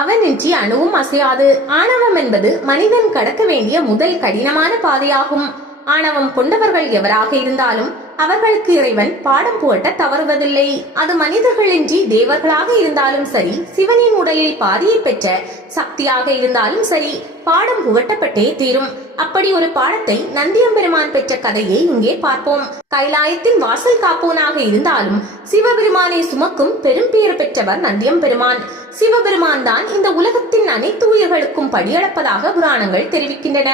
அவனின்றி அணுவும் அசையாது ஆணவம் என்பது மனிதன் கடக்க வேண்டிய முதல் கடினமான பாதையாகும் ஆணவம் கொண்டவர்கள் எவராக இருந்தாலும் அவர்களுக்கு இறைவன் பாடம் போட்ட தவறுவதில்லை அது மனிதர்களின்றி தேவர்களாக இருந்தாலும் சரி சிவனின் உடலில் பாதியை பெற்ற சக்தியாக இருந்தாலும் சரி பாடம் புகட்டப்பட்டே தீரும் அப்படி ஒரு பாடத்தை நந்தியம்பெருமான் பெற்ற கதையை இங்கே பார்ப்போம் கைலாயத்தின் வாசல் காப்போனாக இருந்தாலும் சிவபெருமானை சுமக்கும் பெரும் பெயர் பெற்றவர் நந்தியம்பெருமான் பெருமான் சிவபெருமான் தான் இந்த உலகத்தின் அனைத்து உயிர்களுக்கும் படியளப்பதாக புராணங்கள் தெரிவிக்கின்றன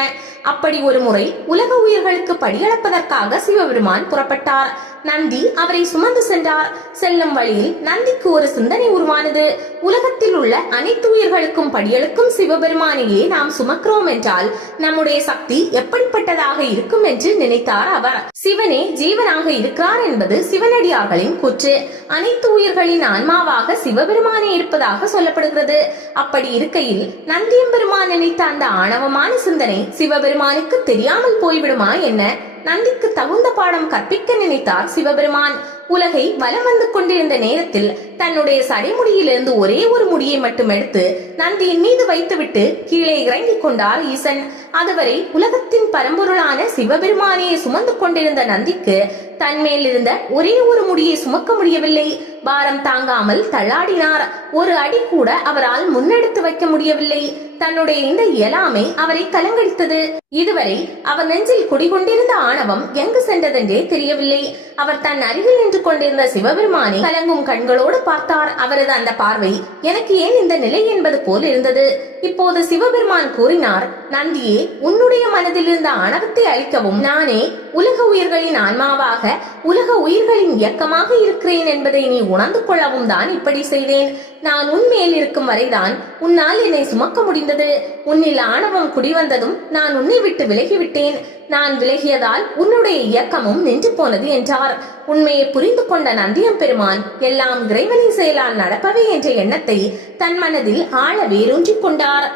அப்படி ஒரு முறை உலக உயிர்களுக்கு படியளப்பதற்காக சிவபெருமான் புறப்பட்டார் நந்தி அவரை சுமந்து சென்றார் செல்லும் வழியில் நந்திக்கு ஒரு சிந்தனை உருவானது உலகத்தில் உள்ள அனைத்து உயிர்களுக்கும் படியெழுக்கும் சிவபெருமானையே நாம் சுமக்கிறோம் என்றால் நம்முடைய சக்தி எப்படிப்பட்டதாக இருக்கும் என்று நினைத்தார் அவர் சிவனே ஜீவனாக இருக்கிறார் என்பது சிவனடியார்களின் கூற்று அனைத்து உயிர்களின் ஆன்மாவாக சிவபெருமானே இருப்பதாக சொல்லப்படுகிறது அப்படி இருக்கையில் நந்தியம்பெருமான் நினைத்த அந்த ஆணவமான சிந்தனை சிவபெருமானுக்கு தெரியாமல் போய்விடுமா என்ன நந்திக்கு தகுந்த பாடம் கற்பிக்க நினைத்தார் சிவபெருமான் உலகை வலம் வந்து கொண்டிருந்த நேரத்தில் தன்னுடைய சடைமுடியிலிருந்து ஒரே ஒரு முடியை மட்டும் எடுத்து நந்தியின் மீது வைத்துவிட்டு கீழே இறங்கிக் கொண்டார் ஈசன் அதுவரை உலகத்தின் பரம்பொருளான சிவபெருமானையை சுமந்து கொண்டிருந்த நந்திக்கு தன்மேல் இருந்த ஒரே ஒரு முடியை சுமக்க முடியவில்லை பாரம் தாங்காமல் தள்ளாடினார் ஒரு அடி கூட அவரால் முன்னெடுத்து வைக்க முடியவில்லை தன்னுடைய இந்த இயலாமை அவரை கலங்கடித்தது இதுவரை அவர் நெஞ்சில் குடிகொண்டிருந்த ஆணவம் எங்கு சென்றதென்றே தெரியவில்லை அவர் தன் அருகில் நின்று கொண்டிருந்த சிவபெருமானை கலங்கும் கண்களோடு பார்த்தார் அவரது அந்த பார்வை எனக்கு ஏன் இந்த நிலை என்பது போல் இருந்தது இப்போது சிவபெருமான் கூறினார் நந்தியே உன்னுடைய மனதில் இருந்த அனவத்தை அழிக்கவும் நானே உலக உயிர்களின் ஆன்மாவாக உலக உயிர்களின் இயக்கமாக இருக்கிறேன் என்பதை நீ உணர்ந்து கொள்ளவும் தான் இப்படி செய்தேன் நான் உன்மேல் இருக்கும் வரைதான் உன்னால் என்னை சுமக்க முடிந்தது உன்னில் ஆணவம் குடிவந்ததும் நான் உன்னை விட்டு விலகிவிட்டேன் நான் விலகியதால் உன்னுடைய இயக்கமும் நின்று போனது என்றார் உண்மையை புரிந்து கொண்ட நந்தியம் பெருமான் எல்லாம் இறைவன் நல்வழி செயலால் நடப்பவை என்ற எண்ணத்தை தன் மனதில் ஆழவே வேரூன்றிக் கொண்டார்